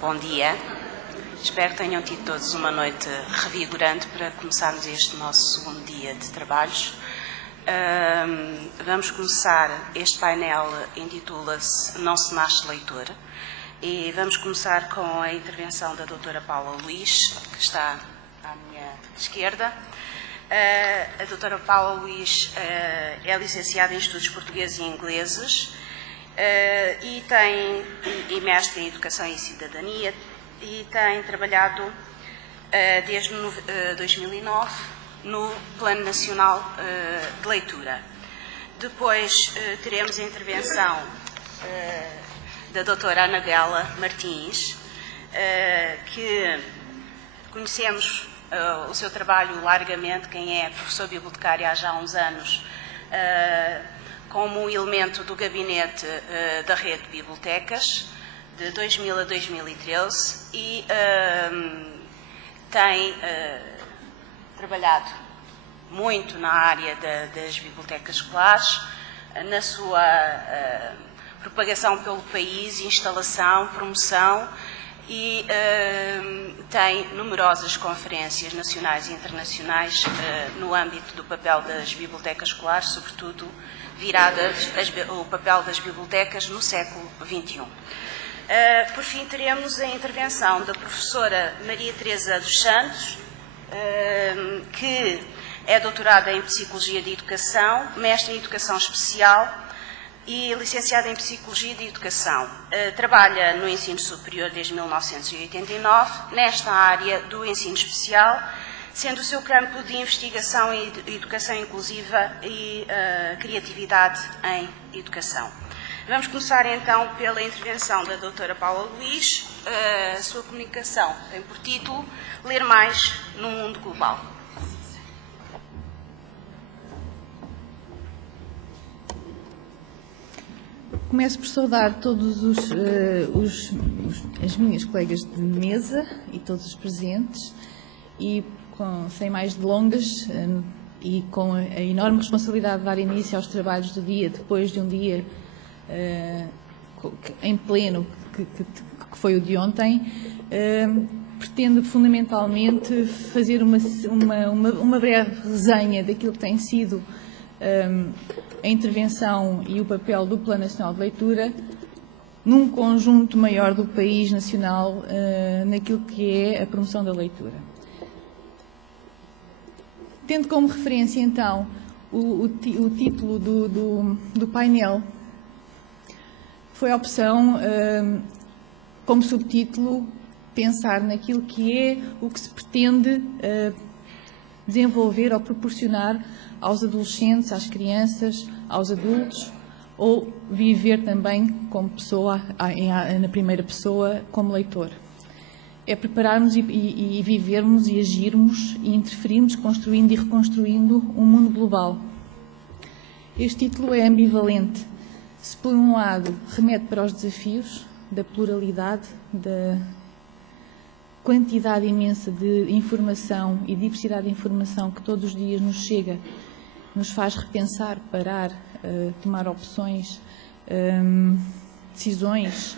Bom dia. Espero que tenham tido todos uma noite revigorante para começarmos este nosso segundo dia de trabalhos. Vamos começar, este painel intitula-se Não se nasce leitor, e vamos começar com a intervenção da doutora Paula Luís, que está à minha esquerda. A doutora Paula Luís é licenciada em Estudos Portugueses e Ingleses e mestre em Educação e Cidadania, e tem trabalhado desde 2009 no Plano Nacional de Leitura. Depois teremos a intervenção da doutora Anabela Martins, que conhecemos o seu trabalho largamente, quem é professor bibliotecário há já uns anos, como um elemento do gabinete da Rede de Bibliotecas, de 2000 a 2013, e tem trabalhado muito na área das bibliotecas escolares, na sua propagação pelo país, instalação, promoção, e tem numerosas conferências nacionais e internacionais no âmbito do papel das bibliotecas escolares, sobretudo viradas o papel das bibliotecas no século XXI. Por fim, teremos a intervenção da professora Maria Teresa dos Santos, que é doutorada em Psicologia de Educação, mestre em Educação Especial e licenciada em Psicologia de Educação. Trabalha no ensino superior desde 1989, nesta área do ensino especial, sendo o seu campo de investigação em educação inclusiva e criatividade em educação. Vamos começar então pela intervenção da doutora Paula Luís. A sua comunicação tem por título Ler Mais no Mundo Global. Começo por saudar todos as minhas colegas de mesa e todos os presentes, e sem mais delongas e com a enorme responsabilidade de dar início aos trabalhos do dia, depois de um dia em pleno, que foi o de ontem, pretendo fundamentalmente fazer uma breve resenha daquilo que tem sido a intervenção e o papel do Plano Nacional de Leitura num conjunto maior do país nacional naquilo que é a promoção da leitura. Tendo como referência, então, o título do painel, foi a opção, como subtítulo, pensar naquilo que é o que se pretende desenvolver ou proporcionar aos adolescentes, às crianças, aos adultos, ou viver também como pessoa, na primeira pessoa, como leitor. É prepararmos e vivermos e agirmos e interferirmos, construindo e reconstruindo um mundo global. Este título é ambivalente. Se, por um lado, remete para os desafios da pluralidade, da quantidade imensa de informação e diversidade de informação que todos os dias nos chega, nos faz repensar, parar, tomar opções, decisões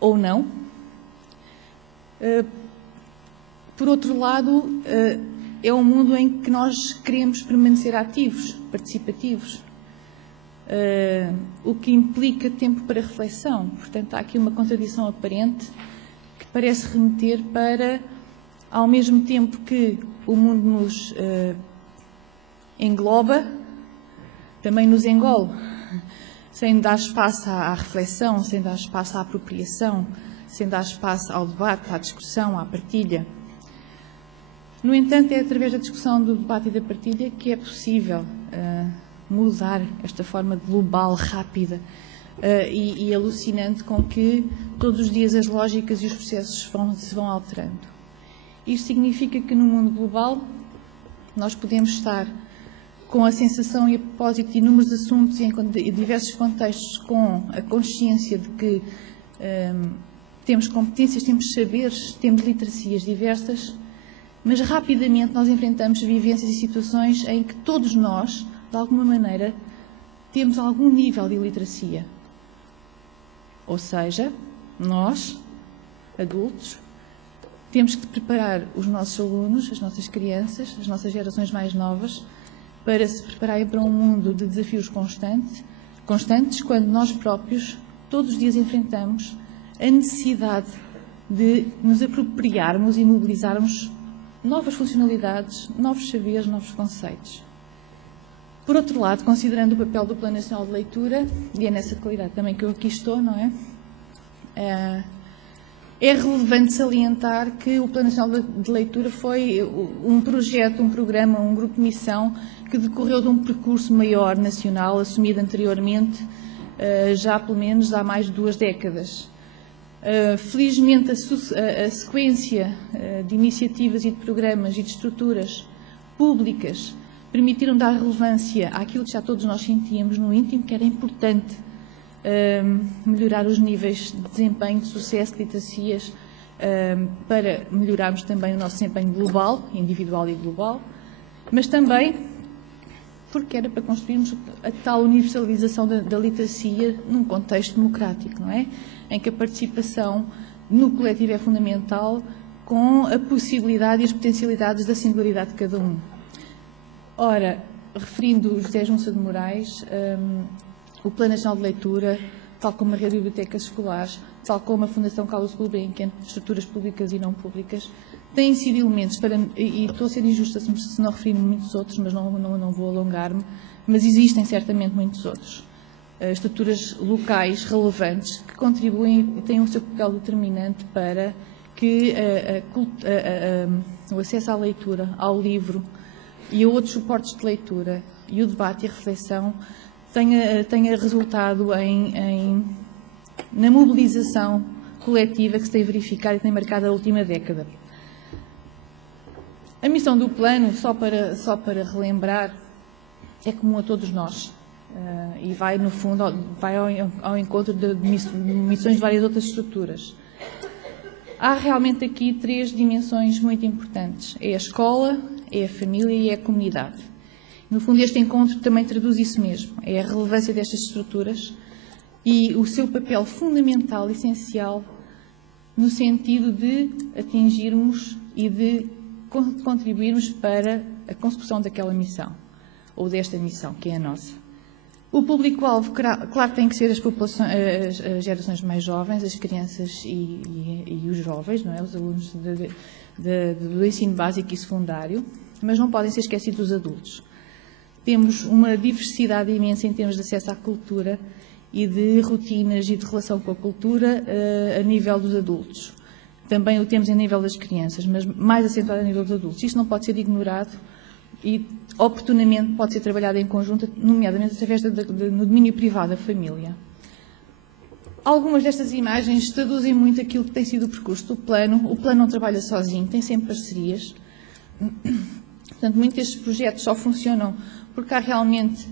ou não. Por outro lado, é um mundo em que nós queremos permanecer ativos, participativos, o que implica tempo para reflexão. Portanto, há aqui uma contradição aparente que parece remeter para, ao mesmo tempo que o mundo nos engloba, também nos engole, sem dar espaço à reflexão, sem dar espaço à apropriação, sem dar espaço ao debate, à discussão, à partilha. No entanto, é através da discussão, do debate e da partilha que é possível mudar esta forma global, rápida e alucinante com que todos os dias as lógicas e os processos se vão alterando. Isto significa que no mundo global nós podemos estar com a sensação e a propósito de inúmeros assuntos e em diversos contextos, com a consciência de que temos competências, temos saberes, temos literacias diversas, mas rapidamente nós enfrentamos vivências e situações em que todos nós, de alguma maneira, temos algum nível de iliteracia. Ou seja, nós adultos. Temos que preparar os nossos alunos, as nossas crianças, as nossas gerações mais novas, para se prepararem para um mundo de desafios constantes, quando nós próprios, todos os dias, enfrentamos a necessidade de nos apropriarmos e mobilizarmos novas funcionalidades, novos saberes, novos conceitos. Por outro lado, considerando o papel do Plano Nacional de Leitura, e é nessa qualidade também que eu aqui estou, não é? É relevante salientar que o Plano Nacional de Leitura foi um projeto, um programa, um grupo de missão que decorreu de um percurso maior nacional, assumido anteriormente, já pelo menos há mais de 2 décadas. Felizmente, a sequência de iniciativas e de programas e de estruturas públicas permitiram dar relevância àquilo que já todos nós sentíamos no íntimo, que era importante melhorar os níveis de desempenho, de sucesso, de literacias, para melhorarmos também o nosso desempenho global, individual e global, mas também porque era para construirmos a tal universalização da literacia num contexto democrático, não é? Em que a participação no coletivo é fundamental, com a possibilidade e as potencialidades da singularidade de cada um. Ora, referindo o José João Sousa de Moraes, o Plano Nacional de Leitura, tal como a Rede de Bibliotecas Escolares, tal como a Fundação Carlos Gulbenkian, estruturas públicas e não públicas, têm sido elementos para, e estou a ser injusta se não referir muitos outros, mas não vou alongar-me, mas existem certamente muitos outros. Estruturas locais relevantes que contribuem e têm o seu papel determinante para que o acesso à leitura, ao livro e a outros suportes de leitura e o debate e a reflexão tenha resultado na mobilização coletiva que se tem verificado e tem marcado a última década. A missão do plano, só para relembrar, é comum a todos nós e vai, no fundo, ao encontro de missões de várias outras estruturas. Há realmente aqui 3 dimensões muito importantes. É a escola, é a família e é a comunidade. No fundo, este encontro também traduz isso mesmo. É a relevância destas estruturas e o seu papel fundamental, essencial, no sentido de atingirmos e de contribuirmos para a consecução daquela missão, ou desta missão, que é a nossa. O público-alvo, claro, tem que ser as gerações mais jovens, as crianças e os jovens, não é? Os alunos do ensino básico e secundário, mas não podem ser esquecidos os adultos. Temos uma diversidade imensa em termos de acesso à cultura e de rotinas e de relação com a cultura a nível dos adultos. Também o temos a nível das crianças, mas mais acentuado a nível dos adultos. Isto não pode ser ignorado e, oportunamente, pode ser trabalhado em conjunto, nomeadamente através no domínio privado da família. Algumas destas imagens traduzem muito aquilo que tem sido o percurso do plano. O plano não trabalha sozinho, tem sempre parcerias. Portanto, muitos destes projetos só funcionam porque há realmente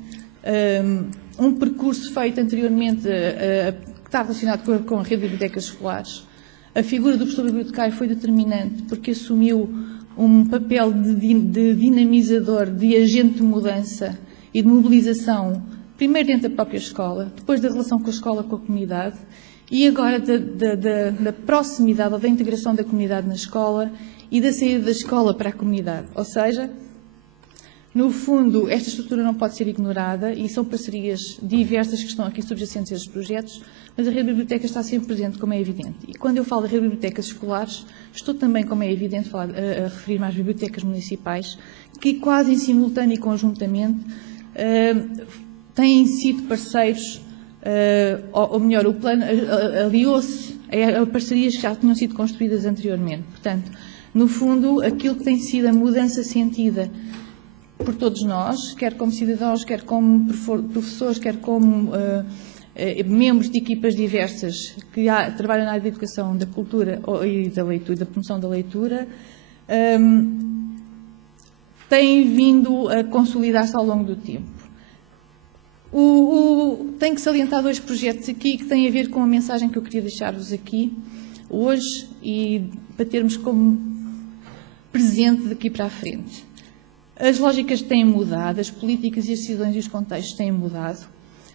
um percurso feito anteriormente que está relacionado com a rede de bibliotecas escolares. A figura do professor bibliotecário foi determinante porque assumiu um papel de dinamizador, de agente de mudança e de mobilização, primeiro dentro da própria escola, depois da relação com a escola, com a comunidade, e agora da proximidade ou da integração da comunidade na escola e da saída da escola para a comunidade. Ou seja, no fundo, esta estrutura não pode ser ignorada e são parcerias diversas que estão aqui subjacentes a estes projetos, mas a rede de bibliotecas está sempre presente, como é evidente. E quando eu falo de rede de bibliotecas escolares, estou também, como é evidente, a referir-me às bibliotecas municipais, que quase em simultâneo e conjuntamente têm sido parceiros, ou melhor, o plano aliou-se a parcerias que já tinham sido construídas anteriormente. Portanto, no fundo, aquilo que tem sido a mudança sentida por todos nós, quer como cidadãos, quer como professores, quer como membros de equipas diversas que trabalham na área da educação, da cultura e da leitura, da promoção da leitura, têm vindo a consolidar-se ao longo do tempo. Tenho que salientar 2 projetos aqui que têm a ver com a mensagem que eu queria deixar-vos aqui hoje e para termos como presente daqui para a frente. As lógicas têm mudado, as políticas e as decisões e os contextos têm mudado.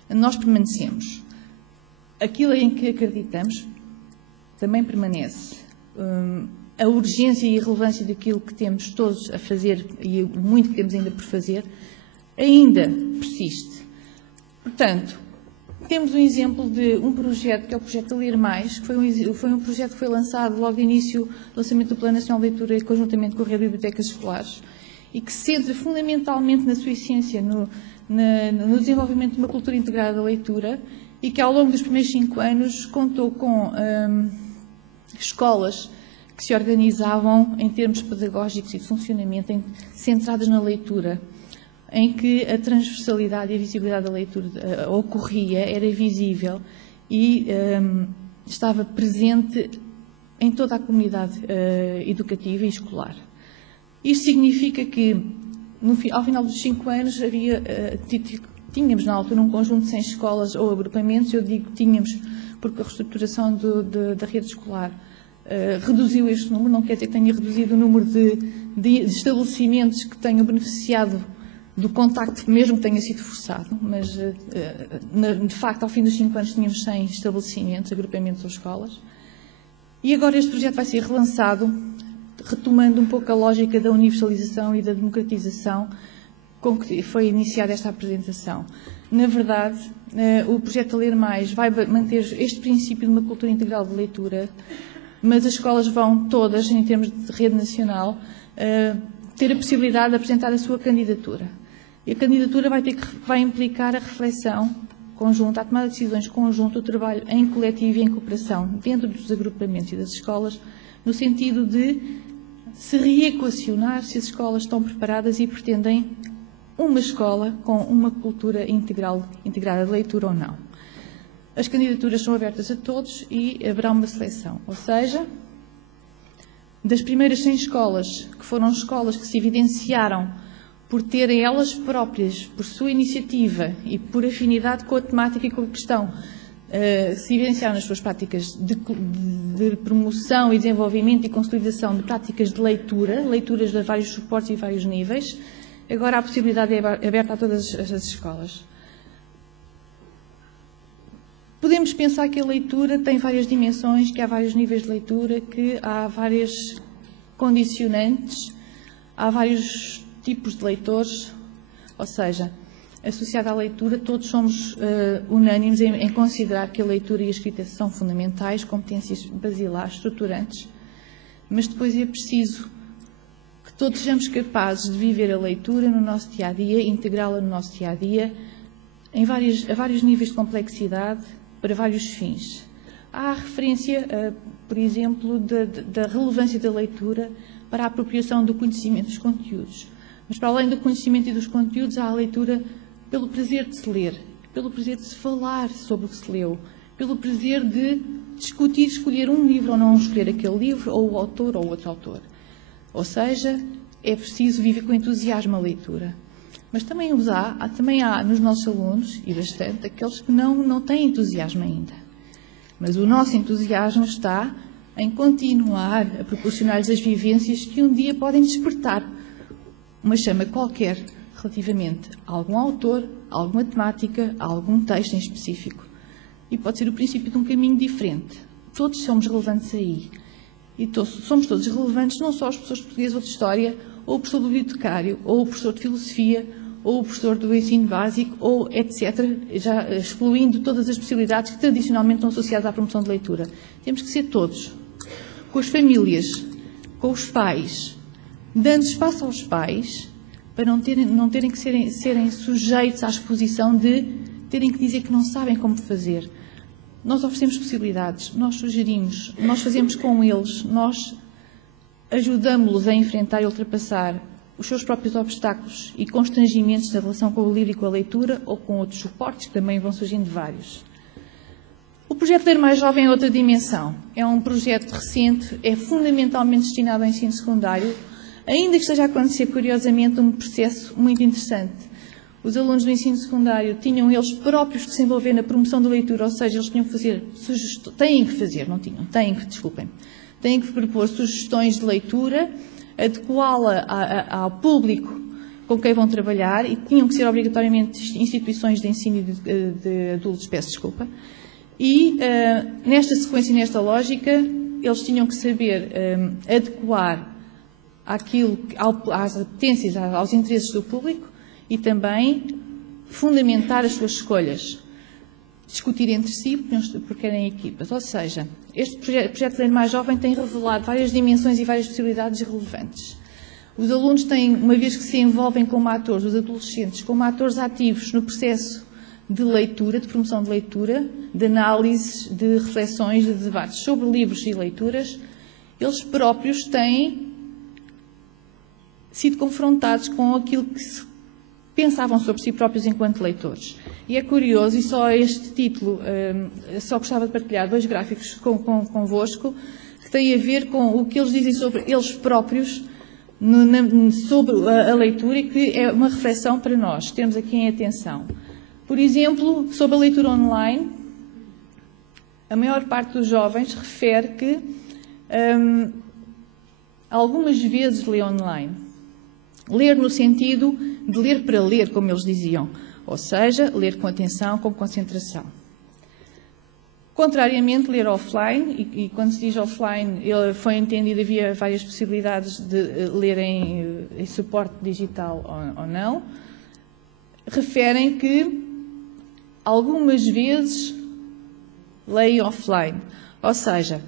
Nós permanecemos. Aquilo em que acreditamos também permanece. A urgência e a relevância daquilo que temos todos a fazer e o muito que temos ainda por fazer ainda persiste. Portanto, temos um exemplo de um projeto, que é o projeto Ler Mais, que foi um projeto que foi lançado logo no início do lançamento do Plano Nacional de Leitura, conjuntamente com a Rede de Bibliotecas Escolares, e que se centra fundamentalmente na sua essência no desenvolvimento de uma cultura integrada da leitura, e que ao longo dos primeiros 5 anos contou com escolas que se organizavam em termos pedagógicos e de funcionamento centradas na leitura, em que a transversalidade e a visibilidade da leitura ocorria, era visível e estava presente em toda a comunidade educativa e escolar. Isto significa que, ao final dos 5 anos, tínhamos na altura um conjunto de 100 escolas ou agrupamentos. Eu digo tínhamos porque a reestruturação da rede escolar reduziu este número, não quer dizer que tenha reduzido o número de estabelecimentos que tenham beneficiado do contacto, mesmo que tenha sido forçado, mas de facto ao fim dos 5 anos tínhamos 100 estabelecimentos, agrupamentos ou escolas. E agora este projeto vai ser relançado, retomando um pouco a lógica da universalização e da democratização com que foi iniciada esta apresentação. Na verdade, o projeto Ler Mais vai manter este princípio de uma cultura integral de leitura, mas as escolas vão todas, em termos de rede nacional, ter a possibilidade de apresentar a sua candidatura. E a candidatura vai implicar a reflexão conjunta, a tomada de decisões conjunta, o trabalho em coletivo e em cooperação dentro dos agrupamentos e das escolas, no sentido de se reequacionar se as escolas estão preparadas e pretendem uma escola com uma cultura integrada de leitura ou não. As candidaturas são abertas a todos e haverá uma seleção, ou seja, das primeiras 100 escolas, que foram escolas que se evidenciaram por terem elas próprias, por sua iniciativa e por afinidade com a temática e com a questão, se evidenciaram nas suas práticas de promoção e desenvolvimento e consolidação de práticas de leitura, leituras de vários suportes e vários níveis. Agora a possibilidade é aberta a todas as escolas. Podemos pensar que a leitura tem várias dimensões, que há vários níveis de leitura, que há várias condicionantes, há vários tipos de leitores, ou seja, associada à leitura, todos somos unânimes em considerar que a leitura e a escrita são fundamentais, competências basilares, estruturantes, mas depois é preciso que todos sejamos capazes de viver a leitura no nosso dia-a-dia, integrá-la no nosso dia-a-dia, a vários níveis de complexidade, para vários fins. Há a referência, por exemplo, da relevância da leitura para a apropriação do conhecimento dos conteúdos. Mas, para além do conhecimento e dos conteúdos, há a leitura pelo prazer de se ler, pelo prazer de se falar sobre o que se leu, pelo prazer de discutir, escolher um livro ou não escolher aquele livro, ou o autor ou outro autor. Ou seja, é preciso viver com entusiasmo a leitura. Mas também há nos nossos alunos, e bastante, aqueles que não têm entusiasmo ainda. Mas o nosso entusiasmo está em continuar a proporcionar-lhes as vivências que um dia podem despertar uma chama qualquer relativamente a algum autor, a alguma temática, a algum texto em específico. E pode ser o princípio de um caminho diferente. Todos somos relevantes aí. E somos todos relevantes, não só os professores de português ou de história, ou o professor do bibliotecário, ou o professor de filosofia, ou o professor do ensino básico, ou etc., já excluindo todas as possibilidades que tradicionalmente estão associadas à promoção de leitura. Temos que ser todos, com as famílias, com os pais, dando espaço aos pais, para não terem que serem sujeitos à exposição de terem que dizer que não sabem como fazer. Nós oferecemos possibilidades, nós sugerimos, nós fazemos com eles, nós ajudamos-los a enfrentar e ultrapassar os seus próprios obstáculos e constrangimentos na relação com o livro e com a leitura, ou com outros suportes, que também vão surgindo vários. O projeto Ler Mais Jovem é outra dimensão. É um projeto recente, é fundamentalmente destinado ao ensino secundário, ainda que esteja a acontecer, curiosamente, um processo muito interessante. Os alunos do ensino secundário tinham eles próprios que se envolver na promoção da leitura, ou seja, eles tinham que fazer têm que propor sugestões de leitura, adequá-la ao público com quem vão trabalhar, e tinham que ser obrigatoriamente instituições de ensino de adultos, E nesta sequência e nesta lógica, eles tinham que saber adequar às apetências, aos interesses do público e também fundamentar as suas escolhas. Discutir entre si, porque eram equipas. Ou seja, este projeto Ler Mais Jovem tem revelado várias dimensões e várias possibilidades relevantes. Os alunos têm, uma vez que se envolvem como atores, os adolescentes, como atores ativos no processo de leitura, de promoção de leitura, de análises, de reflexões, de debates sobre livros e leituras, eles próprios têm sido confrontados com aquilo que pensavam sobre si próprios enquanto leitores. E é curioso, e só este título, só gostava de partilhar 2 gráficos convosco, que têm a ver com o que eles dizem sobre eles próprios, sobre a leitura, e que é uma reflexão para nós, temos aqui em atenção. Por exemplo, sobre a leitura online, a maior parte dos jovens refere que algumas vezes lê online. Ler no sentido de ler para ler, como eles diziam, ou seja, ler com atenção, com concentração. Contrariamente, ler offline, e quando se diz offline, foi entendido, havia várias possibilidades de ler em suporte digital ou não, referem que algumas vezes leem offline. Ou seja,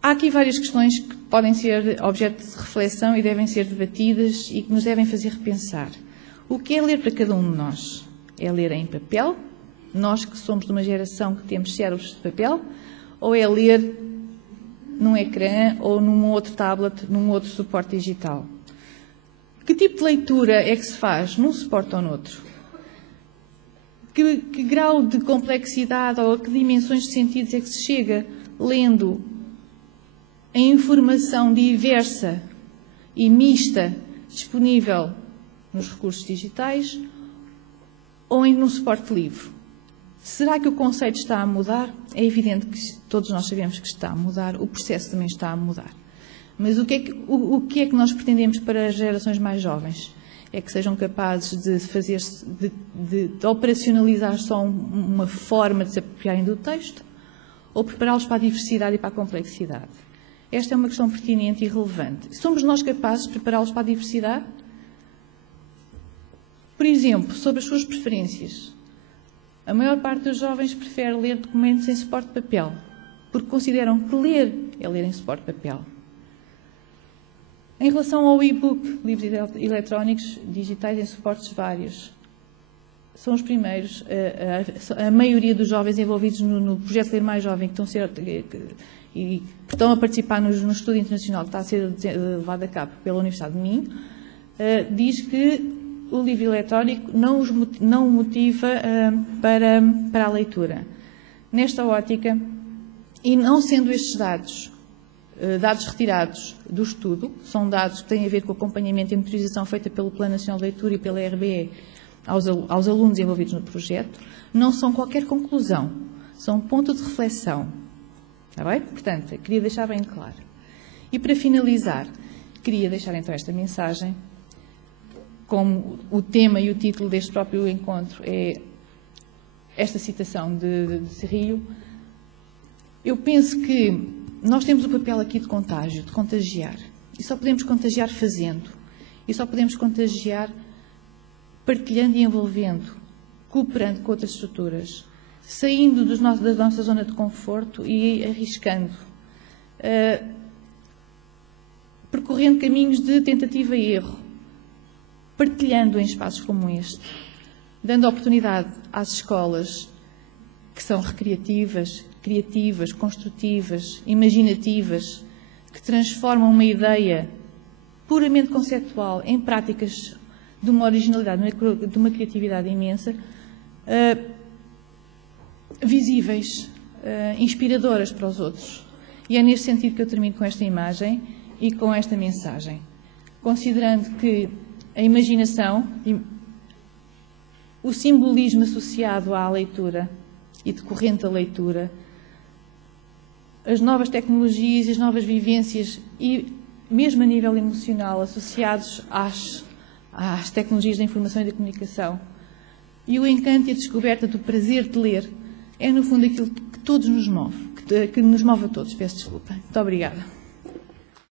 há aqui várias questões que podem ser objeto de reflexão e devem ser debatidas e que nos devem fazer repensar. O que é ler para cada um de nós? É ler em papel? Nós que somos de uma geração que temos cérebros de papel? Ou é ler num ecrã ou num outro tablet, num outro suporte digital? Que tipo de leitura é que se faz num suporte ou noutro? Que grau de complexidade ou a que dimensões de sentidos é que se chega lendo a informação diversa e mista disponível nos recursos digitais ou num suporte livre? Será que o conceito está a mudar? É evidente que todos nós sabemos que está a mudar, o processo também está a mudar. Mas o que é que nós pretendemos para as gerações mais jovens? É que sejam capazes de operacionalizar só uma forma de se apropriarem do texto ou prepará-los para a diversidade e para a complexidade? Esta é uma questão pertinente e relevante. Somos nós capazes de prepará-los para a diversidade? Por exemplo, sobre as suas preferências. A maior parte dos jovens prefere ler documentos em suporte de papel, porque consideram que ler é ler em suporte de papel. Em relação ao e-book, livros eletrónicos digitais em suportes vários, são os primeiros, a maioria dos jovens envolvidos no projeto Ler Mais Jovem, que estão a participar no estudo internacional que está a ser levado a cabo pela Universidade de Minho, diz que o livro eletrónico não o motiva para a leitura. Nesta ótica, e não sendo estes dados retirados do estudo, são dados que têm a ver com o acompanhamento e monitorização feita pelo Plano Nacional de Leitura e pela RBE aos alunos envolvidos no projeto, não são qualquer conclusão, são um ponto de reflexão. Está bem? Portanto, queria deixar bem claro. E para finalizar, queria deixar então esta mensagem, como o tema e o título deste próprio encontro é esta citação de Serrio. Eu penso que nós temos o papel aqui de contágio, de contagiar. E só podemos contagiar fazendo. E só podemos contagiar partilhando e envolvendo, cooperando com outras estruturas, saindo da nossa zona de conforto e arriscando, percorrendo caminhos de tentativa e erro, partilhando em espaços como este, dando oportunidade às escolas que são recreativas, criativas, construtivas, imaginativas, que transformam uma ideia puramente conceptual em práticas de uma originalidade, de uma criatividade imensa, visíveis, inspiradoras para os outros. E é neste sentido que eu termino com esta imagem e com esta mensagem, considerando que a imaginação, o simbolismo associado à leitura e decorrente à leitura, as novas tecnologias e as novas vivências, e mesmo a nível emocional, associados às tecnologias da informação e da comunicação, e o encanto e a descoberta do prazer de ler, é no fundo aquilo que todos nos move, que nos move a todos. Peço desculpa. Muito obrigada.